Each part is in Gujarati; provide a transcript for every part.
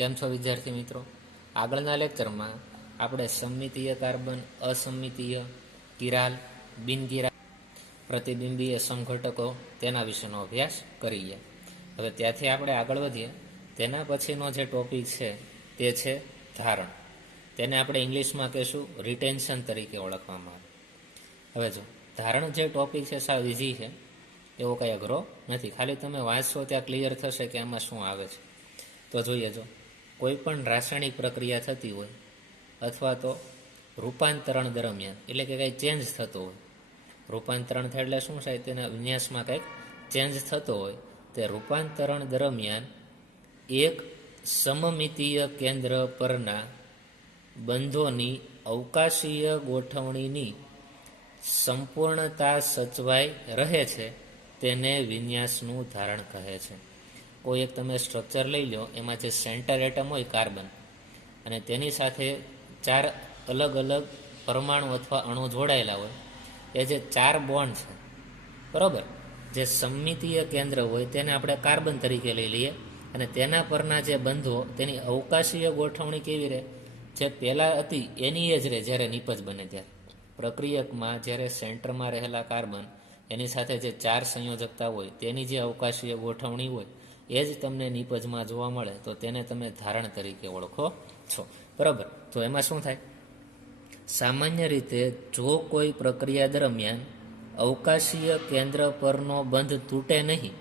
કેમ છો વિદ્યાર્થી મિત્રો? આગળના લેક્ચરમાં આપણે સમમિતીય કાર્બન, અસમમિતીય, કિરાલ, બિનકિરાલ, પ્રતિબિંબીય સમઘટકો તેના વિશેનો અભ્યાસ કરીએ. હવે ત્યાંથી આપણે આગળ વધીએ. તેના પછીનો જે ટોપિક છે તે છે ધારણ. તેને આપણે ઇંગ્લિશમાં કહીશું રિટેન્શન તરીકે ઓળખવામાં આવે. હવે જો ધારણ જે ટોપિક છે સાવ ઇઝી છે, એવો કંઈ અઘરો નથી. ખાલી તમે વાંચશો ત્યાં ક્લિયર થશે કે એમાં શું આવે છે. તો જોઈએ, જો કોઈ પણ રાસાયણિક પ્રક્રિયા થતી હોય અથવા તો રૂપાંતરણ દરમિયાન, એટલે કે કંઈ ચેન્જ થતો હોય, રૂપાંતરણ થાય એટલે શું થાય, તેના વિન્યાસમાં કંઈક ચેન્જ થતો હોય, તે રૂપાંતરણ દરમિયાન એક સમમિતીય કેન્દ્ર પરના બંધોની અવકાશીય ગોઠવણીની સંપૂર્ણતા સચવાઈ રહે છે, તેને વિન્યાસનું ધારણ કહે છે. કોઈ એક તમે સ્ટ્રક્ચર લઈ લો, એમાં જે સેન્ટર એટમ હોય કાર્બન, અને તેની સાથે 4 અલગ અલગ પરમાણુ અથવા અણુ જોડાયેલા હોય, એ જે 4 બોન્ડ છે, બરાબર, જે સમમિતીય કેન્દ્ર હોય તેને આપણે કાર્બન તરીકે લઈ લઈએ, અને તેના પરના જે બંધો, તેની અવકાશીય ગોઠવણી કેવી રહે, જે પહેલાં હતી એની જ રહે જ્યારે નિપજ બને ત્યારે. પ્રક્રિયકમાં જ્યારે સેન્ટરમાં રહેલા કાર્બન એની સાથે જે 4 સંયોજકતા હોય તેની જે અવકાશીય ગોઠવણી હોય એ જ તમને નિપજમાં જોવા મળે, તો તેને તમે ધારણ તરીકે ઓળખો છો, બરાબર. તો એમાં શું થાય, સામાન્ય રીતે જો કોઈ પ્રક્રિયા દરમિયાન અવકાશીય કેન્દ્ર પરનો બંધ તૂટે નહીં,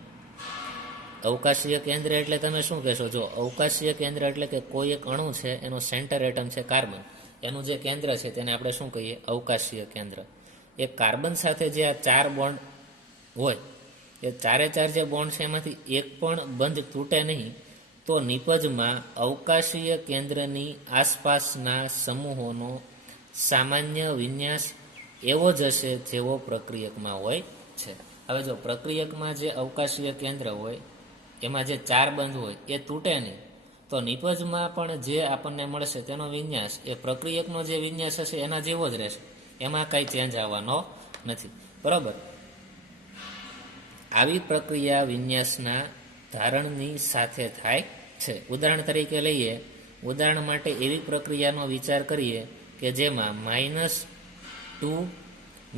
અવકાશીય કેન્દ્ર એટલે તમે શું કહેશો, જો અવકાશીય કેન્દ્ર એટલે કે કોઈ એક અણુ છે, એનો સેન્ટર એટમ છે કાર્બન, એનું જે કેન્દ્ર છે તેને આપણે શું કહીએ, અવકાશીય કેન્દ્ર. એ કાર્બન સાથે જે આ 4 બોન્ડ હોય, એ 4 જે બોન્ડ છે એમાંથી એક પણ બંધ તૂટે નહીં, તો નિપજમાં અવકાશીય કેન્દ્રની આસપાસના સમૂહોનો સામાન્ય વિન્યાસ એવો જ હશે જેવો પ્રક્રિયકમાં હોય છે. હવે જો પ્રક્રિયકમાં જે અવકાશીય કેન્દ્ર હોય એમાં જે 4 બંધ હોય એ તૂટે નહીં, તો નિપજમાં પણ જે આપણને મળશે તેનો વિન્યાસ એ પ્રક્રિયકનો જે વિન્યાસ હશે એના જેવો જ રહેશે, એમાં કાંઈ ચેન્જ આવવાનો નથી, બરાબર. આવી પ્રક્રિયા વિન્યાસના ધારણની સાથે થાય છે. ઉદાહરણ તરીકે લઈએ, ઉદાહરણ માટે એવી પ્રક્રિયાનો વિચાર કરીએ કે જેમાં -2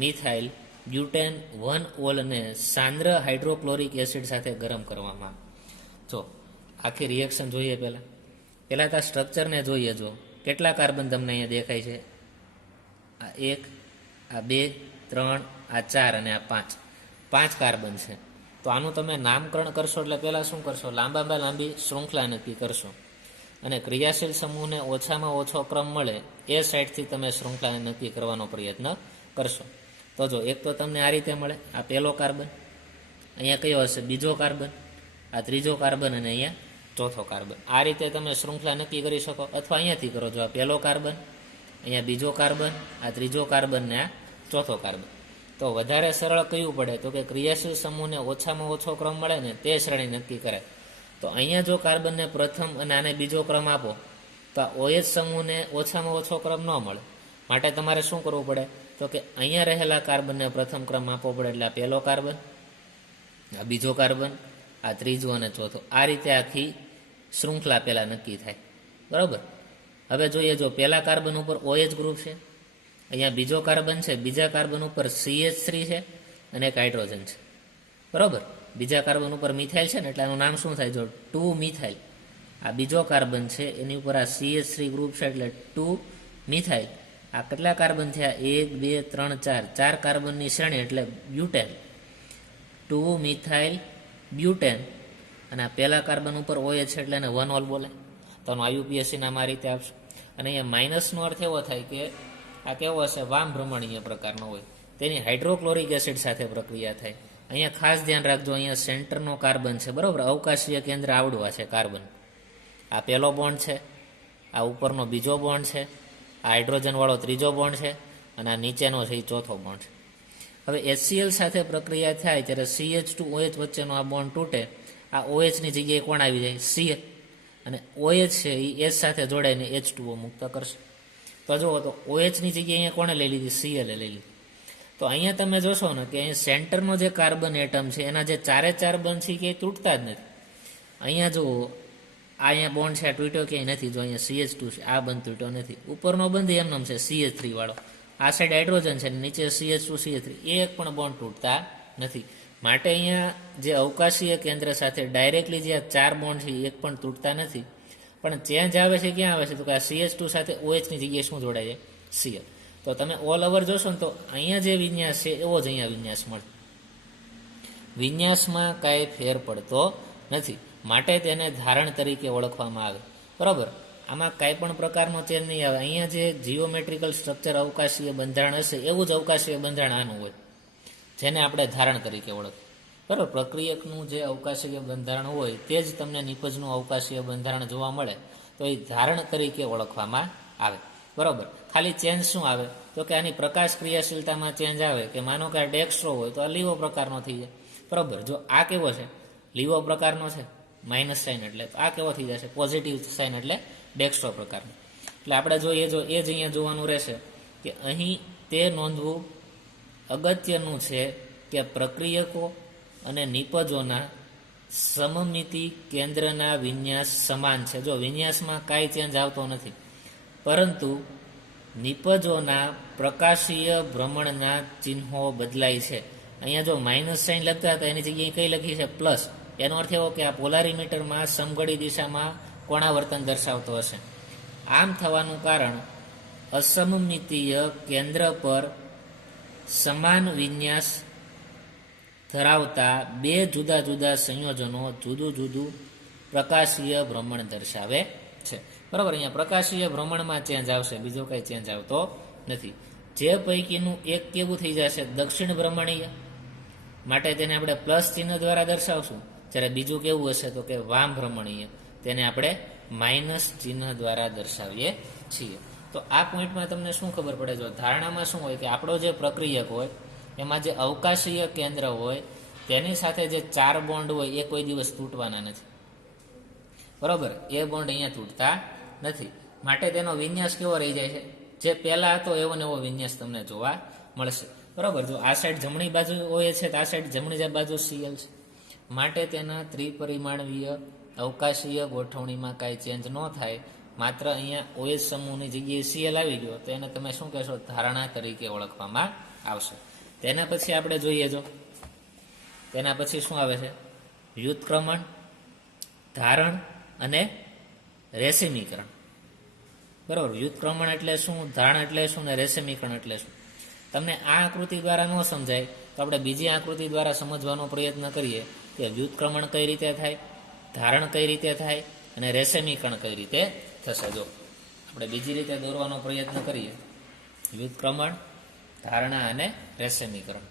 મિથાઇલ બ્યુટેન 1 ઓલને સાંદ્ર હાઇડ્રોક્લોરિક એસિડ સાથે ગરમ કરવામાં. જો આખી રિએક્શન જોઈએ, પહેલાં તો આ સ્ટ્રક્ચરને જોઈએ. જો કેટલા કાર્બન તમને અહીંયા દેખાય છે, આ 1, આ 2, 3, આ 4 અને આ 5 કાર્બન છે. તો આનું તમે નામકરણ કરશો એટલે પહેલાં શું કરશો, લાંબી શૃંખલા નક્કી કરશો, અને ક્રિયાશીલ સમૂહને ઓછામાં ઓછો ક્રમ મળે એ સાઈડથી તમે શૃંખલાને નક્કી કરવાનો પ્રયત્ન કરશો. તો જો એક તો તમને આ રીતે મળે, આ પહેલો કાર્બન, અહીંયા કયો હશે, બીજો કાર્બન, આ ત્રીજો કાર્બન, અને અહીંયા ચોથો કાર્બન. આ રીતે તમે શૃંખલા નક્કી કરી શકો, અથવા અહીંયાથી કરો. જો આ પહેલો કાર્બન, અહીંયા બીજો કાર્બન, આ ત્રીજો કાર્બન ને આ ચોથો કાર્બન. તો વધારે સરળ કયું પડે, તો કે ક્રિયાશીલ સમૂહને ઓછામાં ઓછો ક્રમ મળે ને તે શ્રેણી નક્કી કરે. તો અહીંયા જો કાર્બનને પ્રથમ અને આને બીજો ક્રમ આપો, તો આ OH સમૂહને ઓછામાં ઓછો ક્રમ ન મળે. માટે તમારે શું કરવું પડે, તો કે અહીંયા રહેલા કાર્બનને પ્રથમ ક્રમ આપવો પડે. એટલે આ પહેલો કાર્બન, આ બીજો કાર્બન, આ ત્રીજો અને ચોથો. આ રીતે આખી શૃંખલા પહેલાં નક્કી થાય, બરાબર. હવે જોઈએ, જો પહેલા કાર્બન ઉપર OH ગ્રુપ છે, અહીંયા બીજો કાર્બન છે, બીજા કાર્બન ઉપર CH3 છે અને એક હાઇડ્રોજન છે, બરાબર. બીજા કાર્બન ઉપર મિથાઇલ છે ને, એટલે આનું નામ શું થાય, જો 2 મિથાઇલ. આ બીજો કાર્બન છે એની ઉપર આ CH3 ગ્રુપ છે, એટલે 2 મિથાઇલ. આ કેટલા કાર્બન થયા, 1, 2, 3, 4 કાર્બનની શ્રેણી, એટલે બ્યુટેન, 2 મિથાઇલ બ્યુટેન. અને આ પહેલા કાર્બન ઉપર OH છે એટલે એને 1 ઓલ બોલે. તો આનું IUPAC નામ આ રીતે આપશે. અને અહીંયા માઇનસનો અર્થ એવો થાય કે આ કેવો હશે, વામ ભ્રમણીય પ્રકારનો હોય, તેની હાઇડ્રોક્લોરિક એસિડ સાથે પ્રક્રિયા થાય. અહીંયા ખાસ ધ્યાન રાખજો, અહીંયા સેન્ટરનો કાર્બન છે, બરાબર. અવકાશીય કેન્દ્ર આવડું આ છે કાર્બન, આ પહેલો બોન્ડ છે, આ ઉપરનો બીજો બોન્ડ છે, આ હાઇડ્રોજનવાળો ત્રીજો બોન્ડ છે, અને આ નીચેનો છે એ ચોથો બોન્ડ છે. હવે HCl સાથે પ્રક્રિયા થાય ત્યારે CH2OH વચ્ચેનો આ બોન્ડ તૂટે, આ OHની જગ્યાએ કોણ આવી જાય, Cl, અને OH છે એ H સાથે જોડાઈને H2O મુક્ત કરશે. તો જુઓ, તો OHની જગ્યાએ અહીંયા કોણે લઈ લીધી, Cl લઈ લીધી. તો અહીંયા તમે જોશો ને કે અહીંયા સેન્ટરનો જે કાર્બન એટમ છે એના જે 4 બંધ છે એ તૂટતા જ નથી. અહીંયા જુઓ, અહીંયા બોન્ડ છે, આ તૂટ્યો ક્યાંય નથી. જો અહીંયા CH2 છે, આ બંધ તૂટ્યો નથી. ઉપરનો બંધ એમનેમ છે CH3 વાળો. આ સાઈડ હાઇડ્રોજન છે, નીચે CH2 CH3, એક પણ બોન્ડ તૂટતા નથી. માટે અહીંયા જે અવકાશીય કેન્દ્ર સાથે ડાયરેક્ટલી જે આ 4 બોન્ડ છે એક પણ તૂટતા નથી. પણ ચેન્જ આવે છે ક્યાં આવે છે? તો કે આ CH2 સાથે OHની જગ્યાએ શું જોડાય છે? Cl. તો તમે ઓલ ઓવર જોશો ને તો અહીંયા જે વિન્યાસ છે એવો જ અહીંયા વિન્યાસ મળે. વિન્યાસમાં કાંઈ ફેર પડતો નથી. માટે તેને ધારણ તરીકે ઓળખવામાં આવે. બરાબર, આમાં કાંઈ પણ પ્રકારનો ચેન્જ નહીં આવે. અહીંયા જે જીઓમેટ્રિકલ સ્ટ્રક્ચર અવકાશીય બંધારણ હશે એવું જ અવકાશીય બંધારણ આનું હોય, જેને આપણે ધારણ તરીકે ઓળખીએ. બરાબર, પ્રક્રિયકનું જે અવકાશીય બંધારણ હોય તે જ તમને નિપજનું અવકાશીય બંધારણ જોવા મળે તો એ ધારણ તરીકે ઓળખવામાં આવે. બરાબર, ખાલી ચેન્જ શું આવે? તો કે આની પ્રકાશ ક્રિયાશીલતામાં ચેન્જ આવે. કે માનો કે આ ડેક્સ્ટ્રો હોય તો આ લીવો પ્રકારનો થઈ જાય. બરાબર, જો આ કેવો છે? લીવો પ્રકારનો છે, માઇનસ સાઇન એટલે. તો આ કેવો થઈ જશે? પોઝિટિવ સાઇન એટલે ડેક્સ્ટ્રો પ્રકારનો. એટલે આપણે જોઈએ જો એ જ અહીંયા જોવાનું રહેશે કે અહીં તે નોંધવું અગત્યનું છે કે પ્રક્રિયકો અને નિપજોના સમમિતિ કેન્દ્રના વિન્યાસ સમાન છે. જો વિન્યાસમાં કાંઈ ચેન્જ આવતો નથી, પરંતુ નિપજોના પ્રકાશીય ભ્રમણના ચિહ્નો બદલાય છે. અહીંયા જો માઇનસ સાઇન લખતા હતા એની જગ્યાએ કઈ લખી છે? પ્લસ. એનો અર્થ એવો કે આ પોલારીમીટરમાં સમઘડી દિશામાં કોણાવર્તન દર્શાવતો હશે. આમ થવાનું કારણ અસમમિતીય કેન્દ્ર પર સમાન વિન્યાસ ધરાવતા બે જુદા જુદા સંયોજનો જુદું જુદું પ્રકાશીય ભ્રમણ દર્શાવે છે. બરાબર, અહીંયા પ્રકાશીય ભ્રમણમાં ચેન્જ આવશે, બીજો કંઈ ચેન્જ આવતો નથી. જે પૈકીનું એક કેવું થઈ જશે? દક્ષિણ ભ્રમણીય, માટે તેને આપણે પ્લસ ચિહ્ન દ્વારા દર્શાવશું. જ્યારે બીજું કેવું હશે? તો કે વામ ભ્રમણીય, તેને આપણે માઇનસ ચિહ્ન દ્વારા દર્શાવીએ છીએ. તો આ પોઈન્ટમાં તમને શું ખબર પડે? જો ધારણામાં શું હોય કે આપણો જે પ્રક્રિયક હોય એમાં જે અવકાશીય કેન્દ્ર હોય તેની સાથે જે 4 બોન્ડ હોય એ કોઈ દિવસ તૂટવાના નથી. બરાબર, એ બોન્ડ અહીંયા તૂટતા નથી. માટે તેનો વિન્યાસ કેવો રહી જાય છે? જે પહેલા હતો એવો ને એવો વિન્યાસ તમને જોવા મળશે. બરાબર, જો આ સાઈડ જમણી બાજુ OH છે તો આ સાઈડ જમણી બાજુ Cl છે. માટે તેના ત્રિપરિમાણીય અવકાશીય ગોઠવણીમાં કાંઈ ચેન્જ ન થાય. માત્ર અહીંયા OH સમૂહની જગ્યાએ Cl આવી ગયો તો એને તમે શું કહેશો? ધારણા તરીકે ઓળખવામાં આવશે. તેના પછી આપણે જોઈએ, જો તેના પછી શું આવે છે? વ્યુત્ક્રમણ, ધારણ અને રેશમીકરણ. બરાબર, વ્યુત્ક્રમણ એટલે શું, ધારણ એટલે શું ને રેશમીકરણ એટલે શું? તમને આ આકૃતિ દ્વારા ન સમજાય તો આપણે બીજી આકૃતિ દ્વારા સમજવાનો પ્રયત્ન કરીએ કે વ્યુત્ક્રમણ કઈ રીતે થાય, ધારણ કઈ રીતે થાય અને રેશમીકરણ કઈ રીતે થશે. જો આપણે બીજી રીતે દોરવાનો પ્રયત્ન કરીએ, વ્યુત્ક્રમણ, ધારણા અને રેશમીકરણ.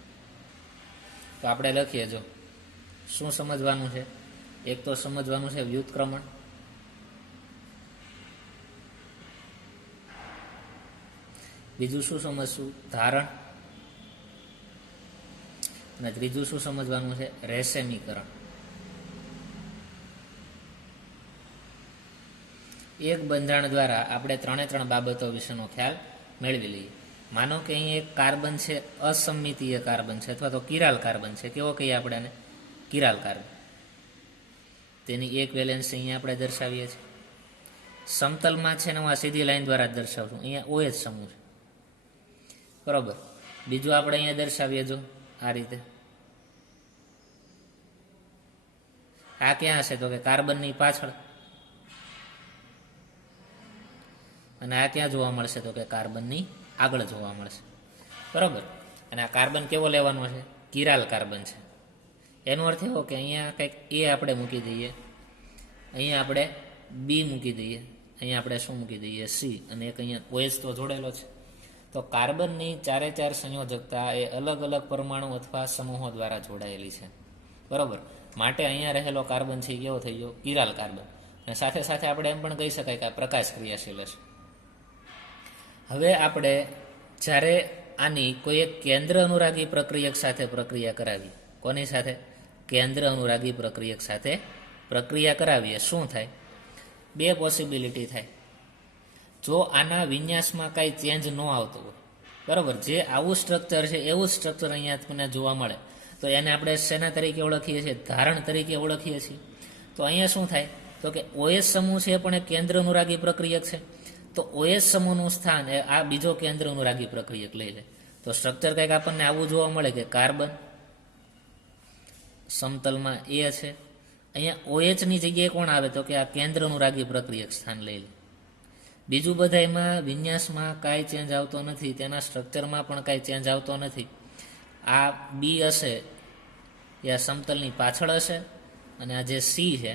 તો આપણે લખીએ, જો શું સમજવાનું છે? એક તો સમજવાનું છે વ્યુત્ક્રમણ, બીજું શું સમજશું? ધારણ, અને ત્રીજું શું સમજવાનું છે? રેશમીકરણ. એક બંધારણ દ્વારા આપણે 3 બાબતો વિશેનો ખ્યાલ મેળવી લઈએ. માનો કે અહીં એક કાર્બન છે, અસમિતીય કાર્બન છે અથવા તો કિરાલ કાર્બન છે. કેવો કહીએ આપણે એને? Chiral carbon. તેની એક વેલેન્સી અહીંયા આપણે દર્શાવીએ છીએ. સમતલમાં છે ને હું આ સીધી લાઈન દ્વારા દર્શાવશું. અહીંયા OH સમૂહ છે. બરાબર, બીજું આપણે અહીંયા દર્શાવીએ, જો આ રીતે. આ ક્યાં હશે? તો કે કાર્બનની પાછળ. અને આ ક્યાં જોવા મળશે? તો કે કાર્બનની આગળ જોવા મળશે. બરાબર, અને આ કાર્બન કેવો લેવાનો છે? કિરાલ કાર્બન છે. એનો અર્થ એવો કે અહીંયા કંઈક A આપણે મૂકી દઈએ, અહીંયા આપણે B મૂકી દઈએ, અહીંયા આપણે શું મૂકી દઈએ? C, અને એક અહીંયા OH તો જોડેલો છે. તો કાર્બનની 4 સંયોજકતા એ અલગ અલગ પરમાણુ અથવા સમૂહો દ્વારા જોડાયેલી છે. બરાબર, માટે અહીંયા રહેલો કાર્બન છે કેવો થઈ ગયો? Chiral carbon. અને સાથે સાથે આપણે એમ પણ કહી શકાય કે આ પ્રકાશ ક્રિયાશીલ છે. હવે આપણે જ્યારે આની કોઈ એક કેન્દ્ર અનુરાગી પ્રક્રિયક સાથે પ્રક્રિયા કરાવીએ, કોની સાથે? કેન્દ્ર અનુરાગી પ્રક્રિયક સાથે પ્રક્રિયા કરાવીએ, શું થાય? 2 પોસિબિલિટી થાય. જો આના વિન્યાસમાં કાંઈ ચેન્જ ન આવતો હોય, બરાબર, જે આવું સ્ટ્રક્ચર છે એવું જ સ્ટ્રક્ચર અહીંયા તમને જોવા મળે, તો એને આપણે શેના તરીકે ઓળખીએ છીએ? ધારણ તરીકે ઓળખીએ છીએ. તો અહીંયા શું થાય? તો કે OH સમૂહ છે પણ એક કેન્દ્ર અનુરાગી પ્રક્રિયક છે. તો OH સમૂહનું સ્થાન એ આ બીજો કેન્દ્ર અનુરાગી પ્રક્રિયક લઈ લે. તો સ્ટ્રક્ચર કંઈક આપણને આવું જોવા મળે કે કાર્બન સમતલમાં એ છે, અહીંયા OH ની જગ્યાએ કોણ આવે તો કે આ કેન્દ્ર અનુરાગી પ્રક્રિયક સ્થાન લઈ લે. બીજું બધા એમાં વિન્યાસમાં કાંઈ ચેન્જ આવતો નથી, તેના સ્ટ્રક્ચરમાં પણ કાંઈ ચેન્જ આવતો નથી. આ બી હશે એ આ સમતલની પાછળ હશે, અને આ જે સી છે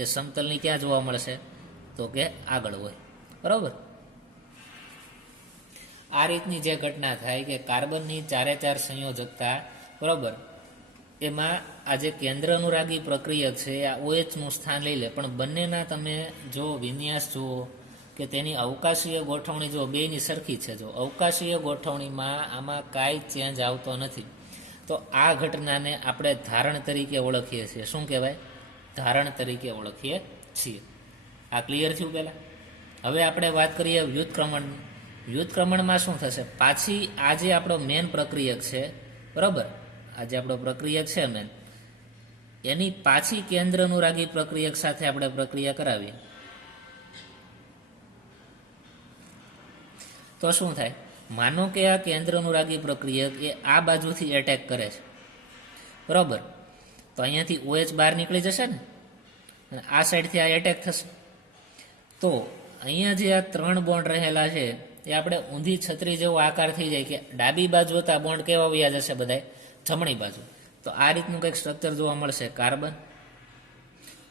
એ સમતલની ક્યાં જોવા મળશે તો કે આગળ હોય. બરાબર. આ રીતની જે ઘટના થાય કે કાર્બનની 4 સંયોજકતા, બરાબર, એમાં આ જે કેન્દ્ર અનુરાગી પ્રક્રિયક છે આ OHનું સ્થાન લઈ લે, પણ બંનેના તમે જો વિન્યાસ જુઓ કે તેની અવકાશીય ગોઠવણી જો બેની સરખી છે, જો અવકાશીય ગોઠવણીમાં આમાં કાંઈ ચેન્જ આવતો નથી, તો આ ઘટનાને આપણે ધારણ તરીકે ઓળખીએ છીએ. શું કહેવાય? ધારણ તરીકે ઓળખીએ છીએ. આ ક્લિયર થયું પહેલાં? હવે આપણે વાત કરીએ વ્યુત્ક્રમણ. વ્યુત્ક્રમણમાં શું થશે? પાછી આ જે આપણો મેન પ્રક્રિયક છે, બરાબર, આ જે આપણો પ્રક્રિયક છે મેન, એની પાછી કેન્દ્ર અનુરાગી પ્રક્રિયક સાથે આપણે પ્રક્રિયા કરાવીએ તો શું થાય? માનો કે આ કેન્દ્ર અનુરાગી પ્રક્રિયક એ આ બાજુથી એટેક કરે છે, બરાબર, તો અહીંયાથી OH બહાર નીકળી જશે ને, અને આ સાઈડથી આ એટેક થશે. તો અહીંયા જે આ 3 બોન્ડ રહેલા છે એ આપણે ઊંધી છત્રી જેવો આકાર થઈ જાય કે ડાબી બાજુ હતા બોન્ડ કેવા વયા જશે બધાય જમણી બાજુ. તો આ રીતનું કંઈક સ્ટ્રક્ચર જોવા મળશે. કાર્બન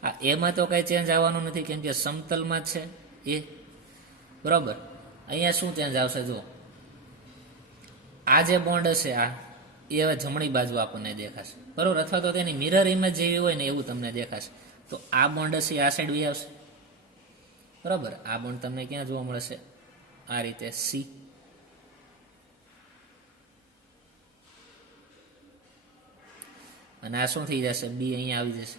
આ એમાં તો કાંઈ ચેન્જ આવવાનું નથી કેમ કે સમતલમાં જ છે એ, બરાબર. અહીંયા શું ચેન્જ આવશે? જો આ જે બોન્ડ હશે આ એ હવે જમણી બાજુ આપણને દેખાશે, બરાબર, અથવા તો તેની મિરર ઇમેજ જેવી હોય ને એવું તમને દેખાશે. તો આ બોન્ડ હશે આ સાઈડ વી આવશે, બરાબર. આ બોન્ડ તમને ક્યાં જોવા મળશે? આ રીતે સી. અને આ શું થઈ જશે? બી અહીંયા આવી જશે.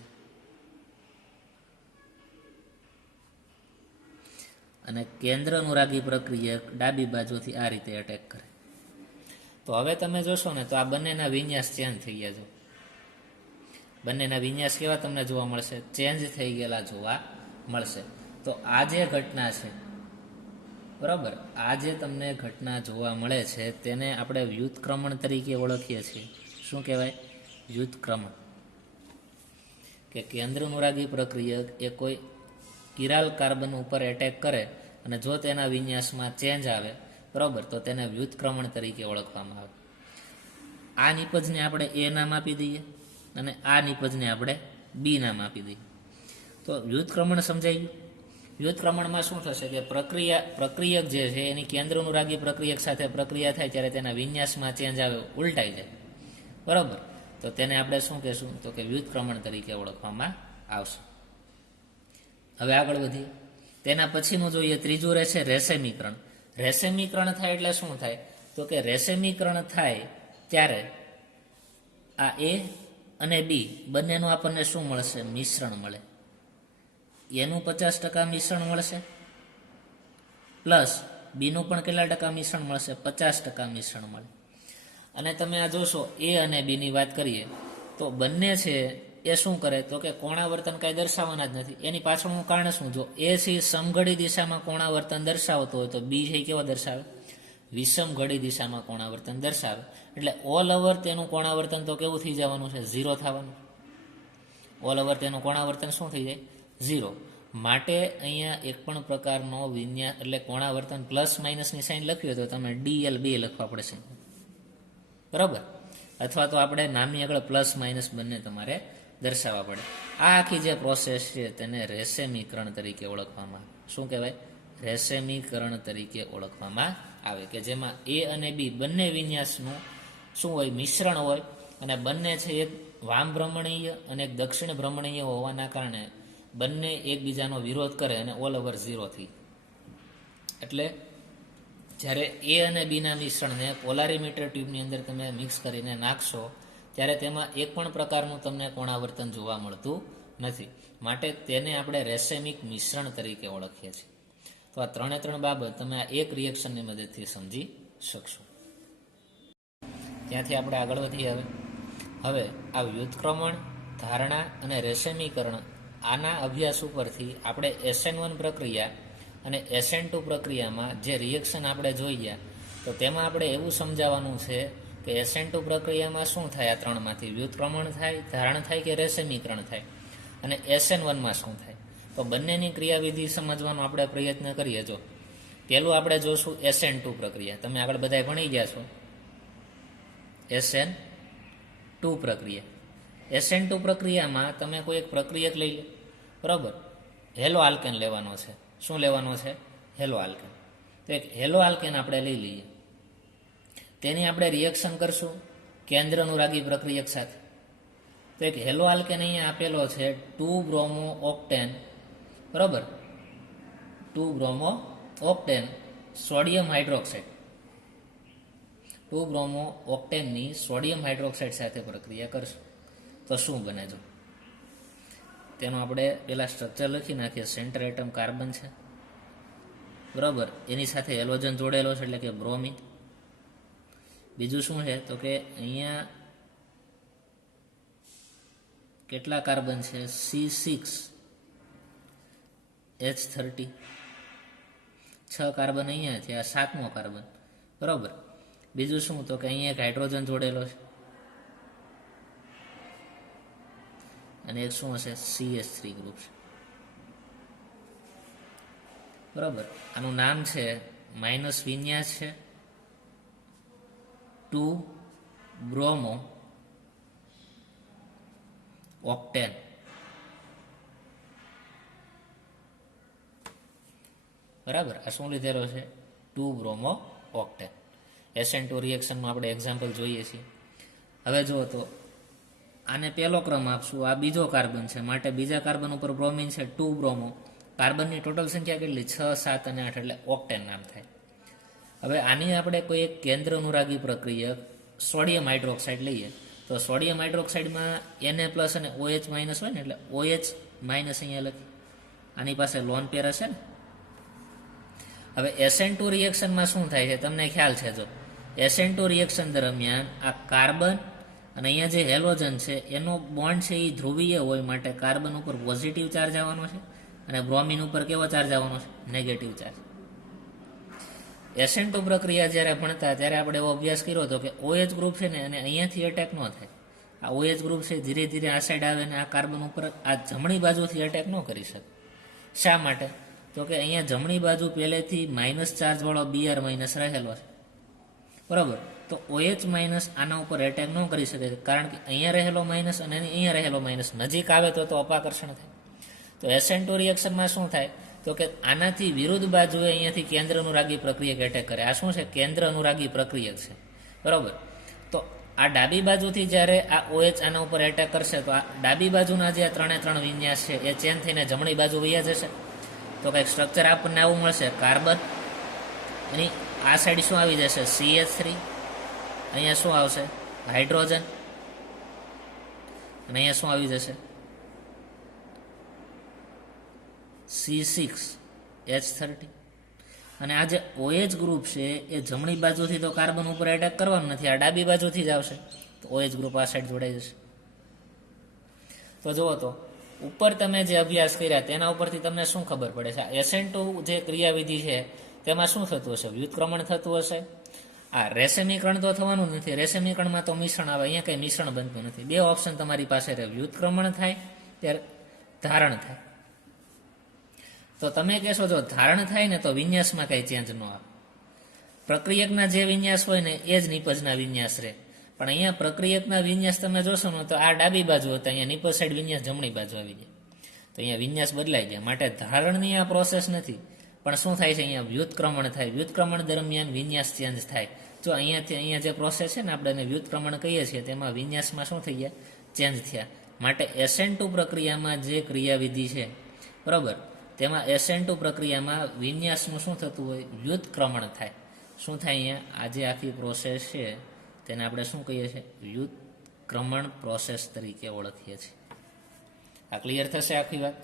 અને કેન્દ્ર અનુરાગી પ્રક્રિયક ડાબી બાજુથી આ રીતે એટેક કરે. તો હવે તમે જોશો ને તો આ બંનેના વિન્યાસ ચેન્જ થઈ ગયા છે. બંનેના વિન્યાસ કેવા તમને જોવા મળશે? ચેન્જ થઈ ગયેલા જોવા મળશે. તો આ જે ઘટના છે, બરાબર, આ જે તમને ઘટના જોવા મળે છે તેને આપણે વ્યુત્ક્રમણ તરીકે ઓળખીએ છીએ. શું કહેવાય? વ્યુત્ક્રમણ. કે કેન્દ્ર અનુરાગી પ્રક્રિયક એ કોઈ કિરાલ કાર્બન ઉપર એટેક કરે અને જો તેના વિન્યાસમાં ચેન્જ આવે, બરાબર, તો તેને વ્યુત્ક્રમણ તરીકે ઓળખવામાં આવે. આ નિપજને આપણે એ નામ આપી દઈએ અને આ નિપજને આપણે બી નામ આપી દઈએ. તો વ્યુત્ક્રમણ સમજાઈ ગયું? વ્યુત્ક્રમણમાં શું થશે કે પ્રક્રિયક જે છે એની કેન્દ્ર અનુરાગી પ્રક્રિયક સાથે પ્રક્રિયા થાય ત્યારે તેના વિન્યાસમાં ચેન્જ આવે, ઉલટાઈ જાય, બરાબર, તો તેને આપણે શું કહેશું તો કે વ્યુત્ક્રમણ તરીકે ઓળખવામાં આવશે. હવે આગળ વધીએ. તેના પછીનું જોઈએ, ત્રીજું રહેશે રેસેમીકરણ. રેસેમીકરણ થાય એટલે શું થાય તો કે રેસેમીકરણ થાય ત્યારે આ એ અને બી બંનેનું આપણને શું મળશે? મિશ્રણ મળે. એનું 50% મિશ્રણ મળશે, પ્લસ બીનું પણ કેટલા ટકા મિશ્રણ મળશે? 50% મિશ્રણ મળે. અને તમે આ જોશો એ અને બીની વાત કરીએ તો બંને છે એ શું કરે તો કે કોણાવર્તન કાંઈ દર્શાવવાના જ નથી. એની પાછળનું કારણ શું? જો એ છે સમઘડી દિશામાં કોણાવર્તન દર્શાવતો હોય તો બી છે કેવો દર્શાવે? વિષમ ઘડી દિશામાં કોણાવર્તન દર્શાવે. એટલે ઓલ ઓવર તેનું કોણાવર્તન તો કેવું થઈ જવાનું છે? 0 થવાનું. ઓલ ઓવર તેનું કોણાવર્તન શું થઈ જાય? 0. માટે અહીંયા એક પણ પ્રકારનો વિન્યાસ એટલે કોણાવર્તન પ્લસ માઇનસની સાઇન લખવી હોય તો તમે DL 2 લખવા પડશે, બરાબર, અથવા તો આપણે નામની આગળ પ્લસ માઇનસ બંને તમારે દર્શાવવા પડે. આ આખી જે પ્રોસેસ છે તેને રેસેમીકરણ તરીકે ઓળખવામાં આવે. શું કહેવાય? રેસેમીકરણ તરીકે ઓળખવામાં આવે, કે જેમાં એ અને બી બંને વિન્યાસનું શું હોય? મિશ્રણ હોય. અને બંને છે એક વામ ભ્રમણીય અને એક દક્ષિણ ભ્રમણીય હોવાના કારણે બંને એકબીજાનો વિરોધ કરે અને ઓલ ઓવર 0 થઈ. એટલે જ્યારે એ અને બીના મિશ્રણને પોલારીમીટર ટ્યુબની અંદર તમે મિક્સ કરીને નાખશો ત્યારે તેમાં એક પણ પ્રકારનું તમને કોણાવર્તન જોવા મળતું નથી. માટે તેને આપણે રેસેમિક મિશ્રણ તરીકે ઓળખીએ છીએ. તો આ 3 બાબત તમે આ એક રિએક્શનની મદદથી સમજી શકશો. ત્યાંથી આપણે આગળ વધીએ. હવે આ વ્યુત્ક્રમણ, ધારણા અને રેસેમીકરણ આના અભ્યાસ ઉપરથી આપણે SN1 પ્રક્રિયા અને SN2 પ્રક્રિયામાં જે રિએક્શન આપણે જોઈ તો તેમાં આપણે એવું સમજાવવાનું છે કે SN2 પ્રક્રિયામાં શું થાય, આ ત્રણમાંથી વ્યુત્ક્રમણ થાય, ધારણ થાય કે રેશમીકરણ થાય, અને SN1માં શું થાય. તો બંનેની ક્રિયાવિધિ સમજવાનો આપણે પ્રયત્ન કરીએ. જો પહેલું આપણે જોશું SN2 પ્રક્રિયા. તમે આગળ બધા ભણી ગયા છો SN2 પ્રક્રિયા. SN2 પ્રક્રિયામાં તમે કોઈ એક પ્રક્રિયક લઈ લે, બરાબર, હેલો આલ્કેન લેવાનો છે. શું લેવાનો છે? Hello alkane. તો એક હેલો આલ્કેન આપણે લઈ લઈએ, તેની આપણે રિએક્શન કરશું કેન્દ્ર અનુરાગી પ્રક્રિયક સાથે. તો એક હેલો આલ્કેન અહીંયા આપેલો છે 2 બ્રોમો ઓક્ટેન, બરાબર, 2 bromo octane sodium hydroxide, 2 bromo ઓક્ટેનની સોડિયમ હાઇડ્રોક્સાઇડ સાથે પ્રક્રિયા કરશું તો શું બને? જો તેનું આપણે પેલા સ્ટ્રક્ચર લખી નાખીએ. સેન્ટર એટમ કાર્બન છે, બરાબર, એની સાથે હેલોજન જોડેલો છે એટલે કે બ્રોમિન. બીજું શું છે તો કે અહીંયા કેટલા કાર્બન છે? C6H30, 6 કાર્બન અહીંયા છે, આ 7મો કાર્બન, બરાબર. બીજું શું તો કે અહીંયા એક હાઇડ્રોજન જોડેલો છે, અને એક શું હશે? CH3 ગ્રુપ છે, બરાબર. આનું નામ છે માઇનસ વિન્યાસ છે 2 બ્રોમો ઓક્ટેન, બરાબર. આ શું લીધેલો છે? 2 બ્રોમો ઓક્ટેન. SN2 રિએક્શનમાં આપણે એક્ઝામ્પલ જોઈએ છીએ. હવે જુઓ તો આને પહેલો ક્રમ આપશું, આ બીજો કાર્બન છે, માટે બીજા કાર્બન ઉપર બ્રોમિન છે 2 બ્રોમો. કાર્બનની ટોટલ સંખ્યા કેટલી? 6, 7 અને 8 એટલે ઓક્ટેન નામ થાય. હવે આની આપણે કોઈ એક કેન્દ્ર અનુરાગી પ્રક્રિયક સોડિયમ હાઇડ્રોક્સાઇડ લઈએ તો સોડિયમ હાઇડ્રોક્સાઇડમાં Na+ અને OH- હોય ને, એટલે OH- અહીંયા લખી, આની પાસે લોન પેર હશે ને. હવે SN2 રિએક્શનમાં શું થાય છે તમને ખ્યાલ છે? જો SN2 રિએક્શન દરમિયાન આ કાર્બન અને અહીંયા જે હેલોજન છે એનો બોન્ડ છે એ ધ્રુવીય હોય, માટે કાર્બન ઉપર પોઝિટિવ ચાર્જ આવવાનો છે અને બ્રોમિન ઉપર કેવો ચાર્જ આવવાનો છે? Negative charge. SN2 પ્રક્રિયા જ્યારે ભણતા ત્યારે આપણે એવો અભ્યાસ કર્યો હતો કે OH ગ્રુપ છે ને અને અહીંયાથી એટેક ન થાય. આ OH ગ્રુપ છે ધીરે ધીરે આ સાઈડ આવે ને આ કાર્બન ઉપર આ જમણી બાજુથી એટેક ન કરી શકે. શા માટે? તો કે અહીંયા જમણી બાજુ પહેલેથી માઇનસ ચાર્જવાળો Br- રહેલો છે, બરાબર. તો OH- આના ઉપર એટેક ન કરી શકે, કારણ કે અહીંયા રહેલો માઇનસ અને અહીંયા રહેલો માઇનસ નજીક આવે તો અપાકર્ષણ થાય. તો SN2 રિએક્શનમાં શું થાય તો કે આનાથી વિરુદ્ધ બાજુએ અહીંયાથી કેન્દ્ર અનુરાગી પ્રક્રિયક એટેક કરે. આ શું છે? કેન્દ્ર અનુરાગી પ્રક્રિયક છે, બરાબર. તો આ ડાબી બાજુથી જ્યારે આ OH આના ઉપર એટેક કરશે તો આ ડાબી બાજુના જે 3 વિન્યાસ છે એ ચેન્જ થઈને જમણી બાજુ વયા જશે. તો કંઈક સ્ટ્રક્ચર આપણને આવું મળશે, કાર્બન અને આ સાઈડ શું આવી જશે? CH3, અહીંયા શું આવશે? હાઇડ્રોજન, અને અહીંયા શું આવી જશે? C6H30. અને આ જે OH ગ્રુપ છે એ જમણી બાજુથી તો કાર્બન ઉપર એટેક કરવાનું નથી, આ ડાબી બાજુથી જ આવશે. તો OH ગ્રુપ આ સાઈડ જોડાઈ જશે. તો જુઓ તો ઉપર તમે જે અભ્યાસ કર્યા તેના ઉપરથી તમને શું ખબર પડે છે? SN2 જે ક્રિયાવિધિ છે તેમાં શું થતું હશે? વ્યુત્ક્રમણ થતું હશે. આ રેશમીકરણ તો થવાનું નથી, રેશમીકરણમાં તો મિશ્રણ આવે, અહીંયા કંઈ મિશ્રણ બનતું નથી. 2 ઓપ્શન તમારી પાસે રહે, વ્યુત્ક્રમણ થાય ત્યારે ધારણ થાય. તો તમે કહેશો જો ધારણ થાય ને તો વિન્યાસમાં કંઈ ચેન્જ ન આવે, પ્રક્રિયકના જે વિન્યાસ હોય ને એ જ નિપજના વિન્યાસ રહે. પણ અહીંયા પ્રક્રિયકના વિન્યાસ તમે જોશો ને તો આ ડાબી બાજુ હતા, અહીંયા નિપજ સાઈડ વિન્યાસ જમણી બાજુ આવી ગયા, તો અહીંયા વિન્યાસ બદલાઈ ગયા. માટે ધારણની આ પ્રોસેસ નથી, પણ શું થાય છે? અહીંયા વ્યુત્ક્રમણ થાય. વ્યુત્ક્રમણ દરમિયાન વિન્યાસ ચેન્જ થાય. જો અહીંયાથી અહીંયા જે પ્રોસેસ છે ને આપણે એને વ્યુત્ક્રમણ કહીએ છીએ, તેમાં વિન્યાસમાં શું થઈ ગયા? ચેન્જ થયા. માટે SN2 પ્રક્રિયામાં જે ક્રિયાવિધિ છે, બરાબર, તેમાં SN2 પ્રક્રિયામાં વિન્યાસનું શું થતું હોય? વ્યુત્ક્રમણ થાય. શું થાય? અહીંયા આ જે આખી પ્રોસેસ છે તેને આપણે શું કહીએ છીએ? વ્યુત્ક્રમણ પ્રોસેસ તરીકે ઓળખીએ છીએ. આ ક્લિયર થશે આખી વાત.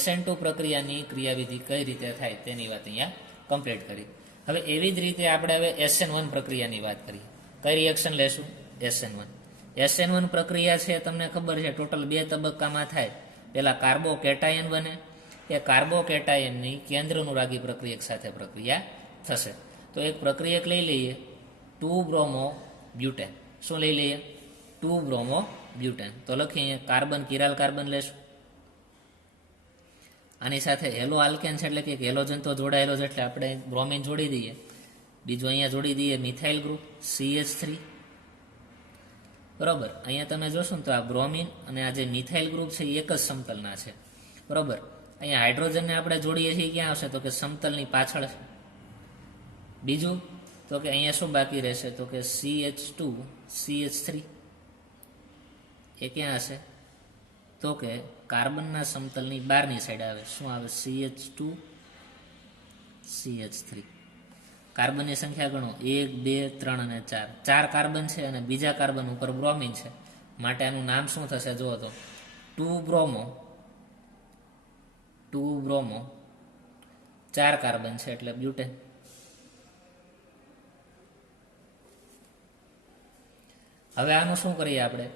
SN2 પ્રક્રિયાની ક્રિયાવિધિ કઈ રીતે થાય તેની વાત અહીંયા કમ્પ્લીટ કરી. હવે એવી જ રીતે આપણે હવે SN1 પ્રક્રિયાની વાત કરીએ. કઈ રિએક્શન લેશું? SN1 પ્રક્રિયા છે તમને ખબર છે ટોટલ 2 તબક્કામાં થાય. પેલા કાર્બોકેટાયન બને, એ કાર્બોકેટાયનની કેન્દ્રનુરાગી પ્રક્રિયક સાથે પ્રક્રિયા થશે. તો એક પ્રક્રિયક લઈ લઈએ 2 બ્રોમો બ્યુટેન. શું લઈ લઈએ? 2 બ્રોમો બ્યુટેન. તો લખીએ અહીંયા કાર્બન, કિરાલ કાર્બન લેશું. આની સાથે હેલો આલ્કેન છે એટલે કે હેલોજન તો જોડાયેલો છે એટલે આપણે બ્રોમિન જોડી દઈએ. બીજું અહીંયા જોડી દઈએ મિથાઇલ ગ્રુપ CH3. બરોબર. અહીંયા તમે જોશો ને તો આ બ્રોમિન અને આ જે મિથાઇલ ગ્રુપ છે એ એક જ સમતલના છે. બરોબર. અહીંયા હાઇડ્રોજનને આપણે જોડીએ છીએ ક્યાં આવશે? તો કે સમતલની પાછળ છે. બીજું તો કે અહીંયા શું બાકી રહેશે? તો કે CH2 CH3 એ ક્યાં હશે? તો કે કાર્બનના સમતલની બહારની સાઈડ આવે. શું આવે? CH2 CH3. કાર્બનની સંખ્યા ગણો 1 2 3 અને 4. 4 કાર્બન છે અને બીજા કાર્બન ઉપર બ્રોમિન છે, માટે આનું નામ શું થશે? જુઓ તો 2 બ્રોમો 4 કાર્બન છે એટલે બ્યુટેન. હવે આનું શું કરીએ આપણે?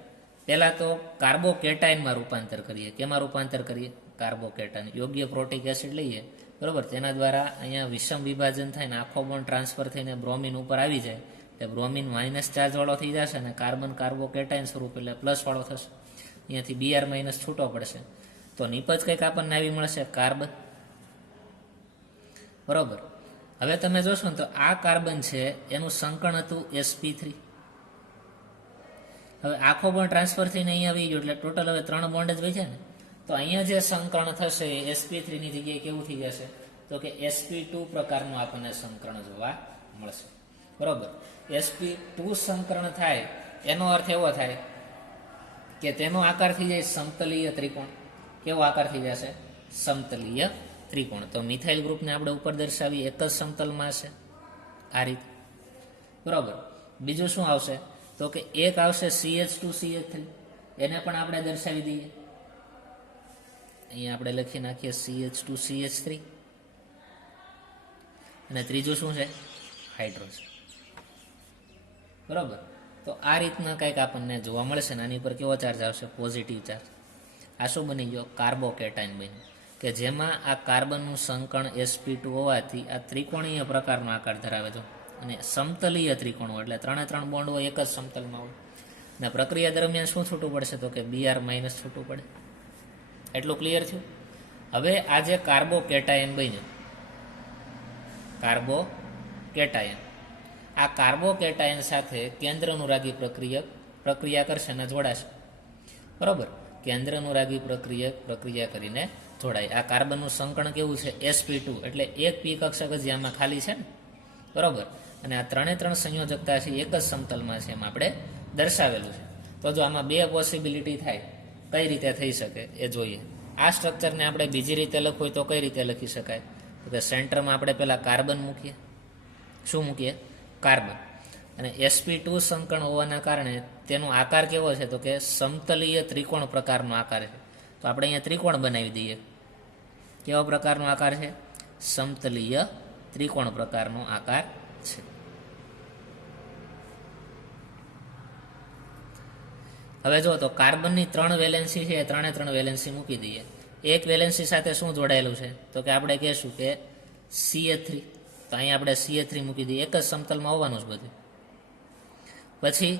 પહેલા તો કાર્બોકેટાયનમાં રૂપાંતર કરીએ. કેમાં રૂપાંતર કરીએ? કાર્બોકેટાયન. યોગ્ય પ્રોટિક એસિડ લઈએ, બરોબર. તેના દ્વારા અહીંયા વિષમ વિભાજન થાય ને આખો બોન્ડ ટ્રાન્સફર થઈને બ્રોમિન ઉપર આવી જાય એટલે બ્રોમિન માઇનસ ચાર્જ વાળો થઈ જશે અને કાર્બન કાર્બોકેટાયન સ્વરૂપ એટલે પ્લસ વાળો થશે. અહીંયાથી Br માઇનસ છૂટો પડશે તો નિપજ કંઈક આપણને આવી મળશે, કાર્બન. બરોબર. હવે તમે જોશો ને તો આ કાર્બન છે એનું સંકણ હતું sp3. હવે આખો બોન્ડ ટ્રાન્સફર થઈને અહીંયા આવી ગયો એટલે ટોટલ હવે 3 બોન્ડ જ વધ્યા ને. તો અહીંયા જે સંકરણ થશે sp3 ની જગ્યાએ કેવું થઈ જશે? તો કે sp2 પ્રકારનું આપણને સંકરણ જોવા મળશે. બરોબર. sp2 સંકરણ થાય એનો અર્થ એવો થાય કે તેનો આકાર થઈ જાય સમતલીય ત્રિકોણ. કેવો આકાર થઈ જશે? સમતલીય ત્રિકોણ. તો મિથાઇલ ગ્રુપને આપણે ઉપર દર્શાવી એક જ સમતલમાં હશે આ રીતે. બરોબર. બીજું શું આવશે? તો કે એક આવશે CH2 CH3, એને પણ આપણે દર્શાવી દઈએ. અહીંયા આપણે લખી નાખીએ CH2 CH3 અને ત્રીજું શું છે? હાઇડ્રોજન. બરોબર. તો આ રીતના કંઈક આપણને જોવા મળશે ને આની પર કેવો ચાર્જ આવશે? Positive charge. આ શું બની ગયો? કાર્બોકેટાયન બન્યું કે જેમાં આ કાર્બનનું સંકણ sp2 હોવાથી આ ત્રિકોણીય પ્રકારનો આકાર ધરાવે છે અને સમતલીય ત્રિકોણ હોય એટલે 3 બોન્ડ હોય એક જ સમતલમાં હોય અને પ્રક્રિયા દરમિયાન શું છૂટું પડશે? તો કે Br માઇનસ છૂટું પડે. એટલું ક્લિયર થયું? હવે આ જે કાર્બોકેટાયન બન્યું, કાર્બોકેટાયન, આ કાર્બોકેટાયન સાથે કેન્દ્રનુરાગી પ્રક્રિયા કરશે અને જોડાશે. બરોબર. કેન્દ્રનુરાગી પ્રક્રિયા કરીને જોડાય. આ કાર્બનનું સંકણ કેવું છે? sp2 એટલે એક p કક્ષક જ આમાં ખાલી છે ને. બરોબર. અને આ 3 સંયોજકતા છે એક જ સમતલમાં છે એમ આપણે દર્શાવેલું છે. તો જો આમાં 2 પોસિબિલિટી થાય, કઈ રીતે થઈ શકે એ જોઈએ. આ સ્ટ્રક્ચરને આપણે બીજી રીતે લખવું હોય તો કઈ રીતે લખી શકાય? તો કે સેન્ટરમાં આપણે પહેલા કાર્બન મૂકીએ. શું મૂકીએ? કાર્બન. અને sp2 સંકણ હોવાના કારણે તેનો આકાર કેવો છે? તો કે સમતલીય ત્રિકોણ પ્રકારનો આકાર છે. તો આપણે અહીંયા ત્રિકોણ બનાવી દઈએ. કેવા પ્રકારનો આકાર છે? સમતલીય ત્રિકોણ પ્રકારનો આકાર છે. હવે જો તો કાર્બનની 3 વેલેન્સી છે, 3 વેલેન્સી મૂકી દઈએ. એક વેલેન્સી સાથે શું જોડાયેલું છે? તો કે આપણે કહેશું કે CH3. તો અહીંયા આપણે CH3 મૂકી દઈએ. એક જ સમતલમાં હોવાનું જ બધું. પછી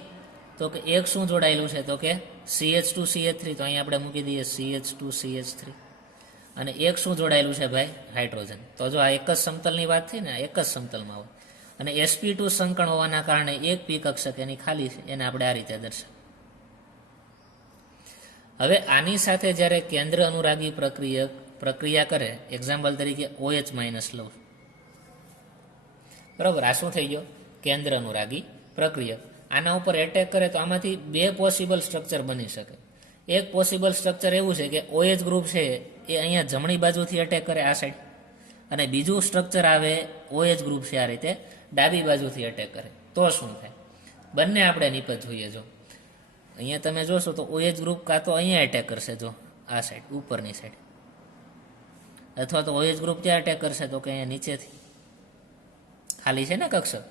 તો કે એક શું જોડાયેલું છે? તો કે CH2 CH3. તો અહીંયા આપણે મૂકી દઈએ CH2 CH3. અને એક શું જોડાયેલું છે ભાઈ? હાઇડ્રોજન. તો જો આ એક જ સમતલની વાત થઈ ને, એક જ સમતલમાં હોય અને sp2 સંકણ હોવાના કારણે એક p કક્ષક એની ખાલી છે, એને આપણે આ રીતે દર્શાવીએ. હવે આની સાથે જ્યારે કેન્દ્ર અનુરાગી પ્રક્રિયા કરે, એક્ઝામ્પલ તરીકે OH માઇનસ લઉં. બરોબર. આ શું થઈ ગયો? કેન્દ્ર અનુરાગી પ્રક્રિયા. આના ઉપર એટેક કરે તો આમાંથી 2 પોસિબલ સ્ટ્રક્ચર બની શકે. એક પોસિબલ સ્ટ્રક્ચર એવું છે કે OH ગ્રુપ છે એ અહીંયા જમણી બાજુથી એટેક કરે આ સાઈડ, અને બીજું સ્ટ્રક્ચર આવે OH ગ્રુપ છે આ રીતે ડાબી બાજુથી એટેક કરે. તો શું થાય? બંને આપણે નિપજ જોઈએ. જો અહીંયા તમે જોશો તો OH ગ્રુપ કાં તો અહીંયા એટેક કરશે, જો આ સાઈડ ઉપરની સાઈડ, અથવા તો OH ગ્રુપ ત્યાં એટેક કરશે તો કે અહીંયા નીચેથી ખાલી છે ને કક્ષક.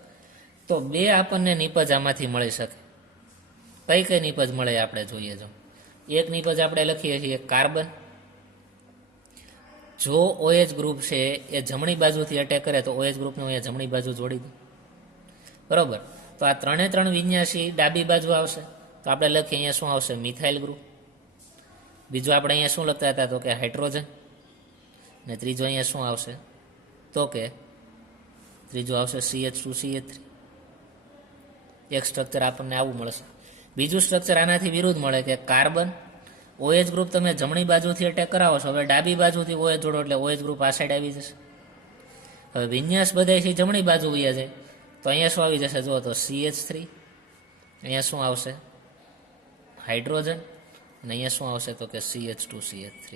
તો 2 આપણને નિપજ આમાંથી મળી શકે. કઈ નિપજ મળે આપણે જોઈએ. જો એક નિપજ આપણે લખીએ છીએ કાર્બન જો OH ગ્રુપ છે એ જમણી બાજુથી અટેક કરે તો OH ગ્રુપને અહીંયા જમણી બાજુ જોડી દો, બરાબર. તો આ ત્રણ વિન્યાસી ડાબી બાજુ આવશે, તો આપણે લખીએ અહીંયા શું આવશે, મિથાઇલ ગ્રુપ. બીજું આપણે અહીંયા શું લખતા હતા, તો કે હાઇડ્રોજન. ને ત્રીજો અહીંયા શું આવશે, તો કે ત્રીજું આવશે CH2CH3. એક સ્ટ્રક્ચર આપણને આવું મળશે. બીજું સ્ટ્રક્ચર આનાથી વિરુદ્ધ મળે કે કાર્બન OH ગ્રુપ તમે જમણી બાજુથી અટેક કરાવો છો, હવે ડાબી બાજુથી OH જોડો એટલે OH ગ્રુપ આ સાઈડ આવી જશે. હવે વિન્યાસ બધાથી જમણી બાજુ વયા જાય તો અહીંયા શું આવી જશે, જુઓ તો CH3, અહીંયા શું આવશે હાઇડ્રોજન, અને અહીંયા શું આવશે તો કે CH2CH3.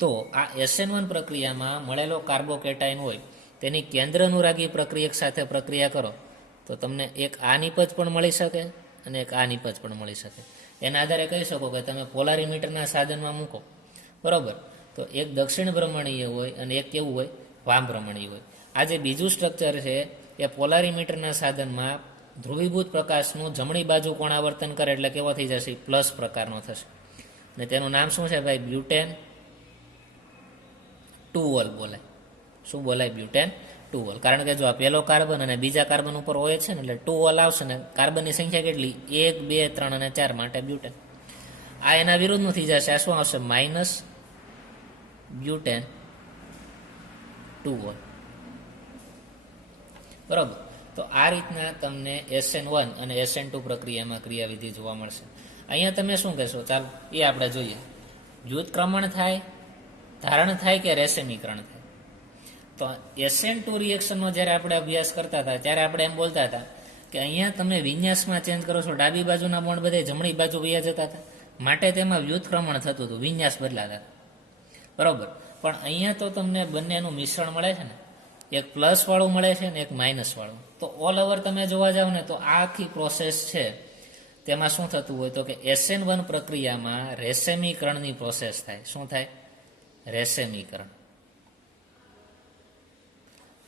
તો આ SN1 પ્રક્રિયામાં મળેલો કાર્બોકેટાઇન હોય તેની કેન્દ્ર અનુરાગી પ્રક્રિયક સાથે પ્રક્રિયા કરો તો તમને એક આ નિપજ પણ મળી શકે અને એક આ નિપજ પણ મળી શકે. એના આધારે કહી શકો કે તમે પોલારીમીટરના સાધનમાં મૂકો, બરાબર, તો એક દક્ષિણ ભ્રમણીય હોય અને એક કેવું હોય, વામ ભ્રમણીય હોય. આ જે બીજું સ્ટ્રક્ચર છે એ પોલારીમીટરના સાધનમાં ધ્રુવીભૂત પ્રકાશનું જમણી બાજુ કોણાવર્તન કરે એટલે કેવો થઈ જશે, પ્લસ પ્રકારનો થશે. અને તેનું નામ શું છે ભાઈ, બ્યુટેન 2 બોલાય. શું બોલાય, બ્યુટેન 2. કારણ કે જો આ પહેલો કાર્બન અને બીજા કાર્બન ઉપર OH છે ને એટલે 2 આવશે ને કાર્બનની સંખ્યા કેટલી, 1 2 3 અને 4 માટે બ્યુટેન. આ એના વિરુદ્ધનું થઈ જશે, આ શું આવશે, માઇનસ બ્યુટેન 2. બરાબર. તો આ રીતના તમને SN1 અને SN2 પ્રક્રિયામાં ક્રિયાવિધિ જોવા મળશે. અહીંયા તમે શું કહેશો, ચાલો એ આપણે જોઈએ. વ્યુત્ક્રમણ થાય, ધારણ થાય કે રેસેમીકરણ થાય. તો SN2 રિએક્શનનો જ્યારે આપણે અભ્યાસ કરતા હતા ત્યારે આપણે એમ બોલતા હતા કે અહીંયા તમે વિન્યાસમાં ચેન્જ કરો છો, ડાબી બાજુના બોન્ડ બધે જમણી બાજુ વયા જતા હતા, માટે તેમાં વ્યુત્ક્રમણ થતું હતું, વિન્યાસ બદલાતા હતા, બરાબર. પણ અહીંયા તો તમને બંનેનું મિશ્રણ મળે છે ને, એક પ્લસ વાળું મળે છે ને એક માઇનસ વાળું. તો ઓલ ઓવર તમે જોવા જાવ ને તો આ આખી પ્રોસેસ છે તેમાં શું થતું હોય તો કે SN1 પ્રક્રિયામાં રેસેમીકરણની પ્રોસેસ થાય. શું થાય, રેસેમીકરણ.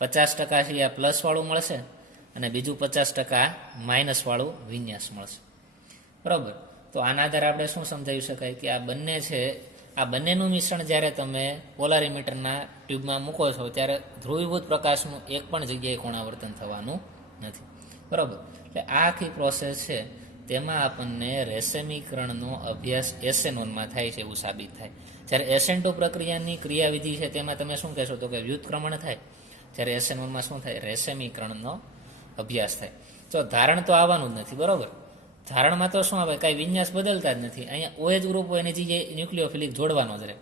50% છે આ પ્લસ વાળું મળશે અને બીજું 50% માઇનસ વાળું વિન્યાસ મળશે, બરાબર. તો આના આધારે આપણે શું સમજાવી શકાય કે આ બંને છે, આ બંનેનું મિશ્રણ જ્યારે તમે પોલારીમીટરના ટ્યુબમાં મૂકો છો ત્યારે ધ્રુવીભૂત પ્રકાશનું એક પણ જગ્યાએ કોણાવર્તન થવાનું નથી, બરાબર. એટલે આ આખી પ્રોસેસ છે તેમાં આપણને રેસેમીકરણનો અભ્યાસ SN1માં થાય છે એવું સાબિત થાય. જ્યારે SN2 પ્રક્રિયાની ક્રિયાવિધિ છે તેમાં તમે શું કહેશો તો કે વ્યુત્ક્રમણ થાય, જ્યારે SN1માં શું થાય, રેસેમીકરણનો અભ્યાસ થાય. તો ધારણ તો આવવાનું જ નથી, બરાબર. ધારણમાં તો શું આવે, કાંઈ વિન્યાસ બદલતા જ નથી. અહીંયા OH ગ્રુપ હોય એની જગ્યાએ ન્યુક્લિયોફિલિક જોડવાનો જ રહે.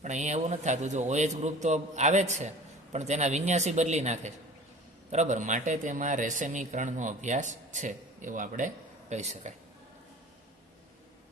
પણ અહીંયા એવું નથી થતું, જો OH ગ્રુપ તો આવે જ છે પણ તેના વિન્યાસી બદલી નાખે છે, બરાબર. માટે તેમાં રેસેમીકરણનો અભ્યાસ છે એવું આપણે કહી શકાય.